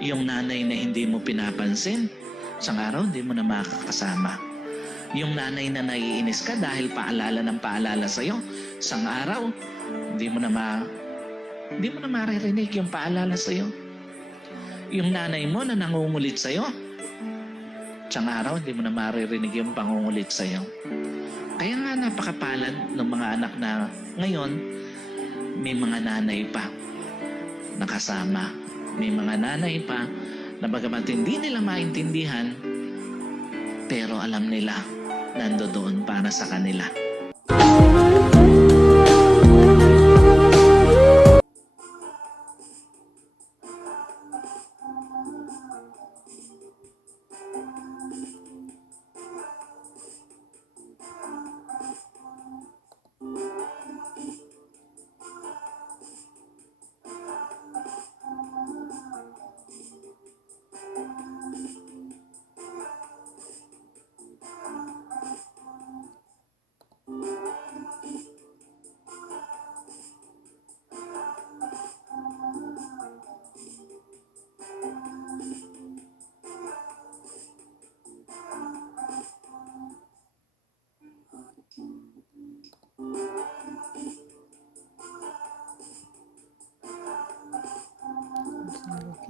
Yung nanay na hindi mo pinapansin, isang araw hindi mo na makakasama. Yung nanay na naiinis ka dahil paalala ng paalala sa'yo, isang araw hindi mo na maririnig yung paalala sa'yo. Yung nanay mo na nangungulit sa'yo, isang araw hindi mo na maririnig yung pangungulit sa'yo. Kaya nga napakapalad ng mga anak na ngayon may mga nanay pa nakasama. May mga nanay pa na bagamat hindi nila maintindihan, pero alam nila nandoon para sa kanila.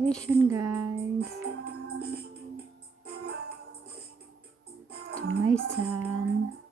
Location, guys, to my son.